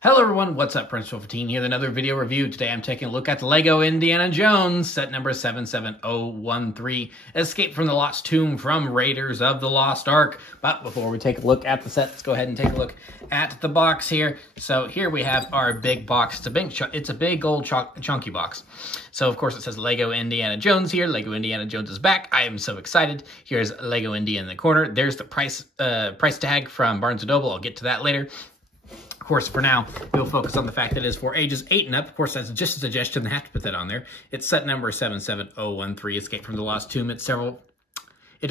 Hello everyone, what's up? Prince15 here with another video review. Today I'm taking a look at the LEGO Indiana Jones, set number 77013, Escape from the Lost Tomb from Raiders of the Lost Ark. But before we take a look at the set, let's go ahead and take a look at the box here. So here we have our big box. It's a big old chunky box. So of course it says LEGO Indiana Jones here. LEGO Indiana Jones is back. I am so excited. Here's LEGO India in the corner. There's the price tag from Barnes & Noble. I'll get to that later. Of course, for now, we'll focus on the fact that it is for ages 8 and up. Of course, that's just a suggestion. I have to put that on there. It's set number 77013, Escape from the Lost Tomb. It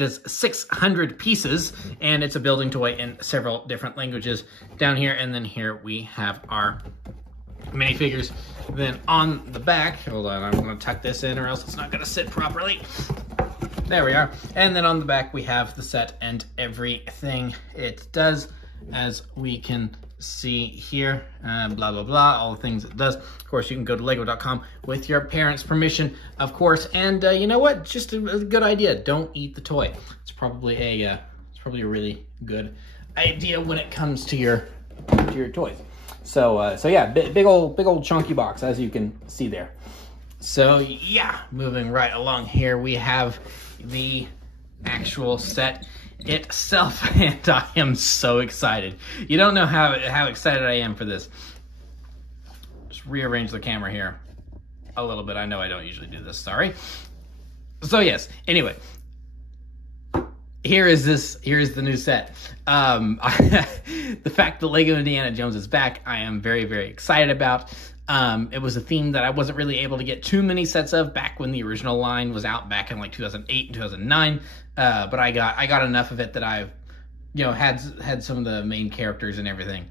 is 600 pieces, and it's a building toy in several different languages down here. And then here we have our minifigures. Then on the back, hold on, I'm going to tuck this in or else it's not going to sit properly. There we are. And then on the back, we have the set and everything it does, as we can see here, blah, blah, blah, all the things it does. Of course, you can go to lego.com with your parents' permission, of course. And you know what? Just a good idea. Don't eat the toy. It's probably a really good idea when it comes to your toys. So yeah, big old chunky box, as you can see there. So yeah, moving right along here, we have the actual set itself, and I am so excited. You don't know how excited I am for this. Just rearrange the camera here a little bit. I know I don't usually do this, sorry. So yes, anyway, here's the new set. The fact that LEGO Indiana Jones is back, I am very, very excited about. It was a theme that I wasn't really able to get too many sets of back when the original line was out back in like 2008 and 2009. But I got enough of it that I've, had some of the main characters and everything.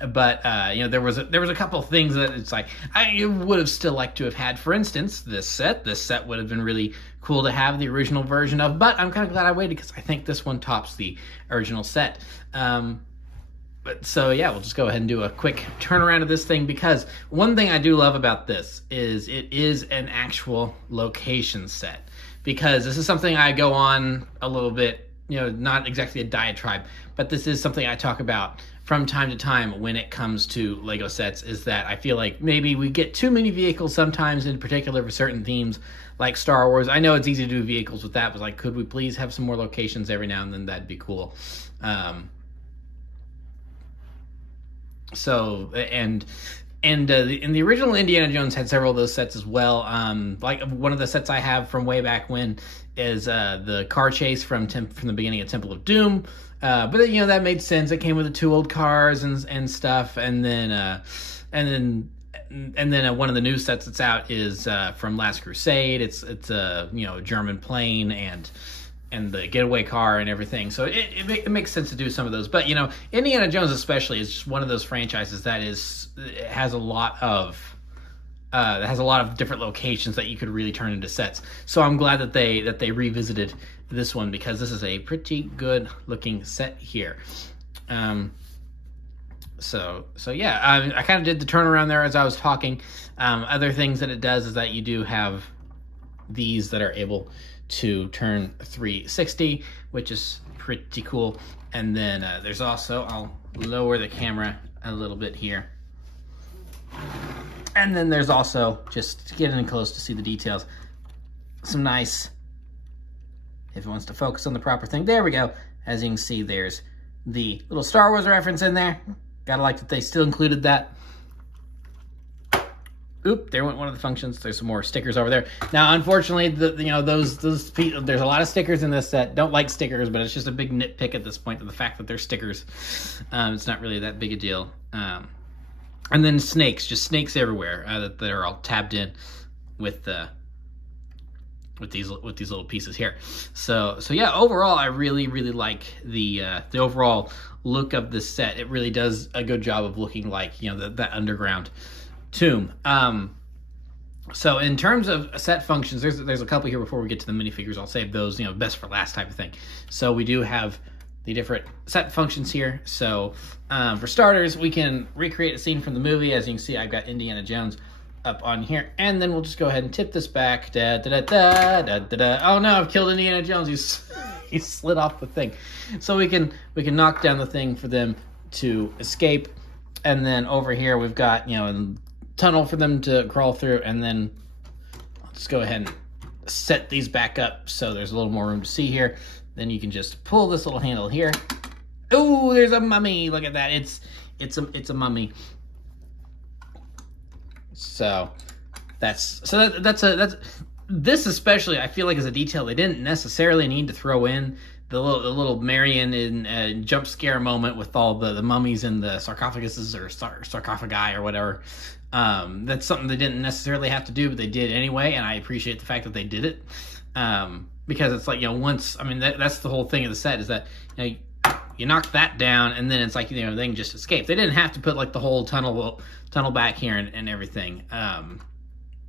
But there was a couple things that it's like I would have still liked to have had. For instance, this set would have been really cool to have the original version of. But I'm kind of glad I waited because I think this one tops the original set. So yeah, we'll just go ahead and do a quick turnaround of this thing, because one thing I do love about this is it is an actual location set, because this is something I go on a little bit, not exactly a diatribe, but this is something I talk about from time to time when it comes to LEGO sets, is that I feel like maybe we get too many vehicles sometimes, in particular for certain themes like Star Wars. I know it's easy to do vehicles with that, but like, could we please have some more locations every now and then? That'd be cool. And the original Indiana Jones had several of those sets as well. Like one of the sets I have from way back when is the car chase from the beginning of Temple of Doom. But that made sense. It came with the 2 old cars and stuff. And then one of the new sets that's out is from Last Crusade. It's a German plane and the getaway car and everything. So it makes sense to do some of those. But, Indiana Jones especially is just one of those franchises that has a lot of different locations that you could really turn into sets. So I'm glad that they revisited this one, because this is a pretty good looking set here. So yeah, I kind of did the turnaround there as I was talking. Other things that it does is that you do have these that are able to turn 360, which is pretty cool. And then there's also, I'll lower the camera a little bit here. And then there's also, just to get in close to see the details, some nice, if it wants to focus on the proper thing, there we go. As you can see, there's the little Star Wars reference in there. Gotta like that they still included that. Oop, there went one of the functions. There's some more stickers over there. Now, unfortunately, there's a lot of stickers in this set. Don't like stickers, but it's just a big nitpick at this point, the fact that they're stickers. It's not really that big a deal. And then snakes, just snakes everywhere that are all tabbed in with these little pieces here. So yeah, overall, I really like the overall look of this set. It really does a good job of looking like that underground tomb. So in terms of set functions, there's a couple here before we get to the minifigures. I'll save those, best for last type of thing. So we do have the different set functions here. So for starters, we can recreate a scene from the movie. As you can see, I've got Indiana Jones up on here, and then we'll just go ahead and tip this back. Da, da, da, da, da, da, da. Oh no, I've killed Indiana Jones. He slid off the thing. So we can knock down the thing for them to escape. And then over here, we've got, you know, a tunnel for them to crawl through. And then let's go ahead and set these back up so there's a little more room to see here. Then you can just pull this little handle here. Oh, there's a mummy. Look at that. It's a mummy. So that's this especially, I feel like, is a detail they didn't necessarily need to throw in. The little Marion in jump scare moment with all the mummies in the sarcophaguses or sarcophagi or whatever. That's something they didn't necessarily have to do, but they did anyway, and I appreciate the fact that they did it. Because it's like, you know, once, I mean, that's the whole thing of the set, is that, you know, you knock that down, and then it's like, you know, they can just escape. They didn't have to put like the whole tunnel back here and everything.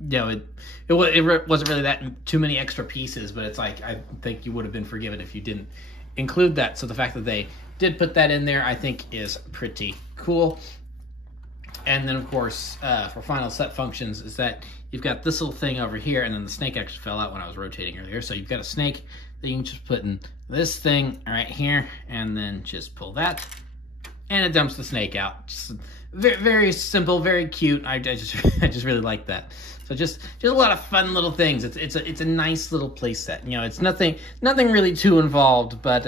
You know, it wasn't really that too many extra pieces, but it's like, I think you would have been forgiven if you didn't include that. So the fact that they did put that in there, I think, is pretty cool. And then, of course, for final set functions, is that you've got this little thing over here, and then the snake actually fell out when I was rotating earlier. So you've got a snake that you can just put in this thing right here, and then just pull that, and it dumps the snake out. Just very, very simple, very cute. I just really like that. So just a lot of fun little things. It's a nice little play set. You know, it's nothing really too involved, but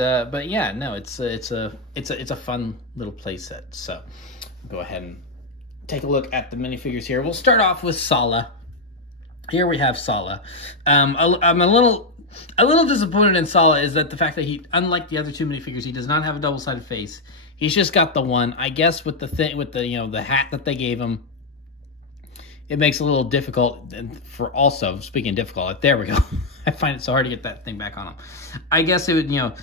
yeah, no, it's a fun little play set. So go ahead and take a look at the minifigures here. We'll start off with Sala. Here we have Sala. I'm a little disappointed in Sala, is that the fact that he, unlike the other two minifigures, he does not have a double-sided face. He's just got the one. I guess with the you know, the hat that they gave him, it makes it a little difficult. For also, speaking of difficult, there we go. I find it so hard to get that thing back on him. I guess it would, you know,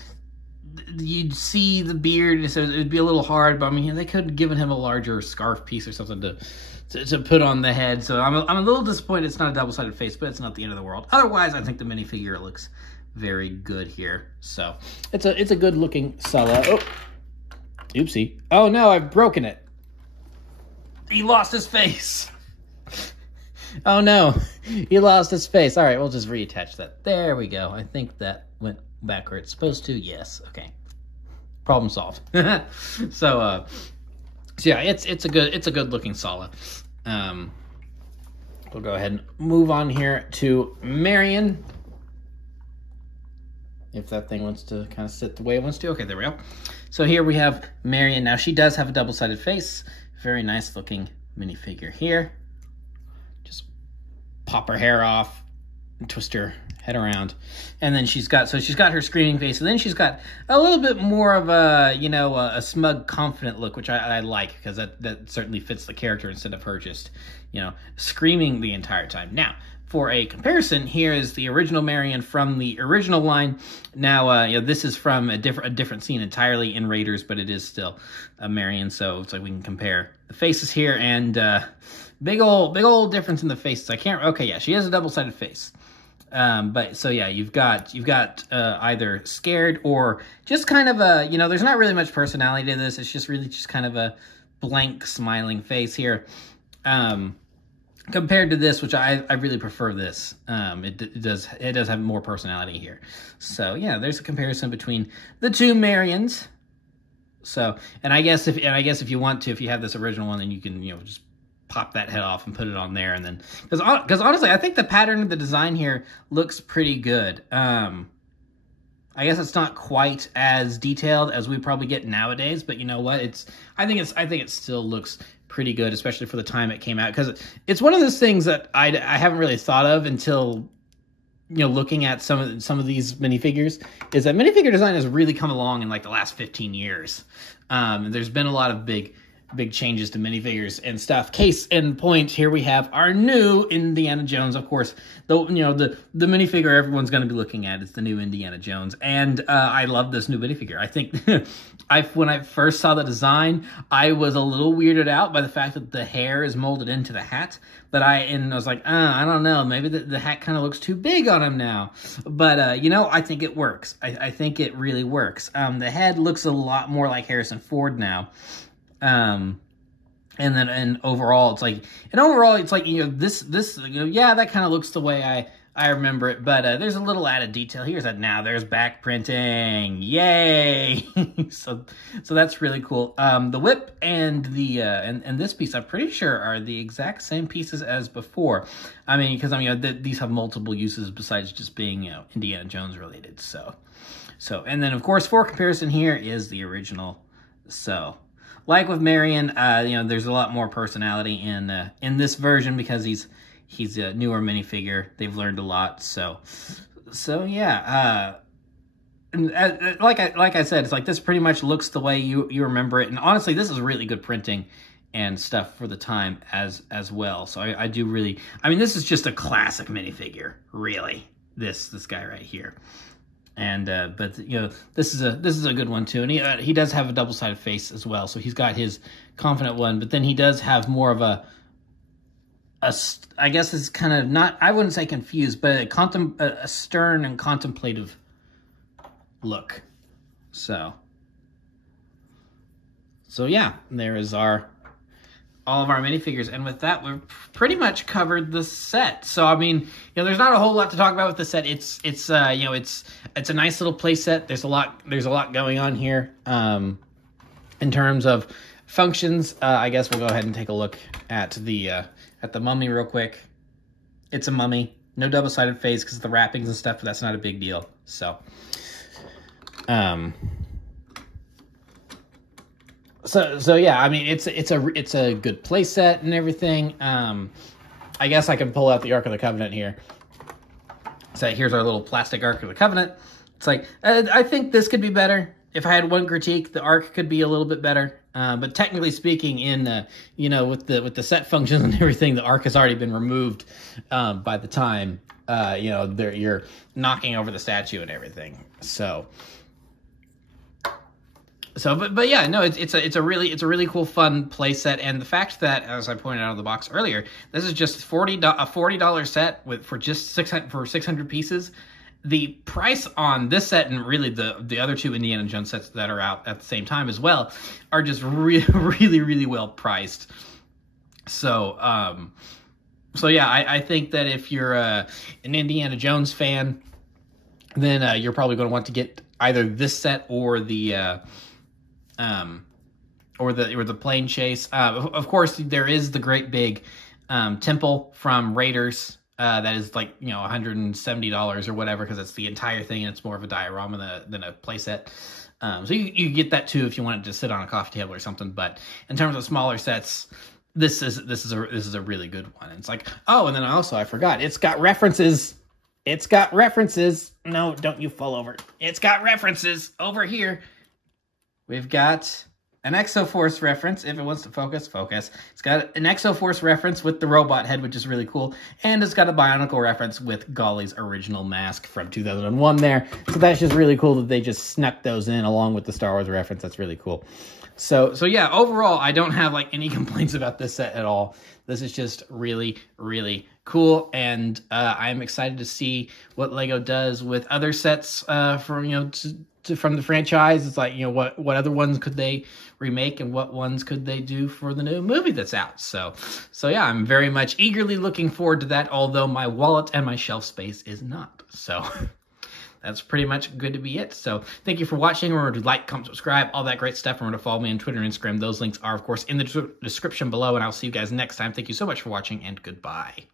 you'd see the beard, so it'd be a little hard, but I mean, they could have given him a larger scarf piece or something to put on the head. So I'm a little disappointed it's not a double-sided face, but it's not the end of the world. Otherwise, I think the minifigure looks very good here. So it's a good looking Sala. Oh, oopsie. Oh no, I've broken it. He lost his face. Oh no, he lost his face. All right, we'll just reattach that. There we go. I think that went back where it's supposed to. Yes. Okay. Problem solved. So yeah, it's a good looking Sala. We'll go ahead and move on here to Marion. If that thing wants to kind of sit the way it wants to. Okay, there we go. So here we have Marion. Now she does have a double-sided face. Very nice looking minifigure here. Just pop her hair off and twist her head around. And then she's got her screaming face, and then she's got a little bit more of a, you know, a smug, confident look, which I like, because that certainly fits the character instead of her just, you know, screaming the entire time. Now, for a comparison, here is the original Marion from the original line. Now, you know, this is from a different scene entirely in Raiders, but it is still a Marion, so it's like we can compare the faces here, and big old difference in the faces. Okay, yeah, she has a double-sided face. But so yeah, you've got either scared or just kind of a, you know, there's not really much personality to this. It's just really just kind of a blank smiling face here. Compared to this, which I really prefer this. It does have more personality here. So yeah, there's a comparison between the two Marions. So, and I guess if you want to, if you have this original one, then you can, you know, just pop that head off and put it on there, and then, because honestly, I think the pattern of the design here looks pretty good. I guess it's not quite as detailed as we probably get nowadays, but you know what? I think it still looks pretty good, especially for the time it came out, because it's one of those things that I haven't really thought of until, you know, looking at some of these minifigures, is that minifigure design has really come along in like the last 15 years. There's been a lot of big changes to minifigures and stuff. Case in point, here we have our new Indiana Jones. Of course, the minifigure everyone's going to be looking at is the new Indiana Jones, and I love this new minifigure. I think when I first saw the design, I was a little weirded out by the fact that the hair is molded into the hat, but I was like, I don't know, maybe the hat kind of looks too big on him now. But you know, I think it works. I think it really works. The head looks a lot more like Harrison Ford now. And overall it's like, you know, this, you know, yeah, that kind of looks the way I remember it, but there's a little added detail here. That now there's back printing. Yay! so that's really cool. The whip and the and this piece, I'm pretty sure, are the exact same pieces as before. I mean, because these have multiple uses besides just being Indiana Jones related. So and then of course for comparison here is the original. So like with Marion, there's a lot more personality in this version because he's a newer minifigure. They've learned a lot. So yeah. And like I said, it's like this pretty much looks the way you remember it. And honestly, this is really good printing and stuff for the time as well. So I do really. I mean, this is just a classic minifigure, really. This guy right here. And but this is a good one too. And he does have a double-sided face as well. So he's got his confident one, but then he does have more of I guess it's kind of not, I wouldn't say confused, but a stern and contemplative look. So yeah, there is all of our minifigures. And with that, we've pretty much covered the set. So, I mean, there's not a whole lot to talk about with the set. It's a nice little play set. There's a lot going on here. In terms of functions, I guess we'll go ahead and take a look at the mummy real quick. It's a mummy, no double-sided face because of the wrappings and stuff, but that's not a big deal. So, so yeah, I mean, it's a good play set and everything. I guess I can pull out the Ark of the Covenant here. So here's our little plastic Ark of the Covenant. It's like, I think this could be better. If I had one critique, the Ark could be a little bit better. But technically speaking, with the set functions and everything, the Ark has already been removed by the time you're knocking over the statue and everything. But yeah, no, it's a really cool, fun play set, and the fact that, as I pointed out in the box earlier, this is just a $40 set for just 600 pieces. The price on this set and really the other two Indiana Jones sets that are out at the same time as well are just really well priced. So yeah, I think that if you're an Indiana Jones fan, then you're probably going to want to get either this set or the plane chase. Of course, there is the great big temple from Raiders. That is like, $170 or whatever, because it's the entire thing and it's more of a diorama than a playset. So you get that too if you wanted to sit on a coffee table or something. But in terms of smaller sets, this is a really good one. It's like, oh, and then also I forgot, it's got references. It's got references. No, don't you fall over. It's got references over here. We've got an Exoforce reference. If it wants to focus. It's got an Exoforce reference with the robot head, which is really cool. And it's got a Bionicle reference with Golly's original mask from 2001 there. So that's just really cool that they just snuck those in along with the Star Wars reference. That's really cool. So yeah, overall, I don't have any complaints about this set at all. This is just really cool, and I'm excited to see what LEGO does with other sets from the franchise. It's like, what other ones could they remake and what ones could they do for the new movie that's out. So yeah, I'm very much eagerly looking forward to that, although my wallet and my shelf space is not. So that's pretty much good to be it. So thank you for watching. Remember to like, comment, subscribe, all that great stuff. Remember to follow me on Twitter and Instagram. Those links are, of course, in the description below, and I'll see you guys next time. Thank you so much for watching, and goodbye.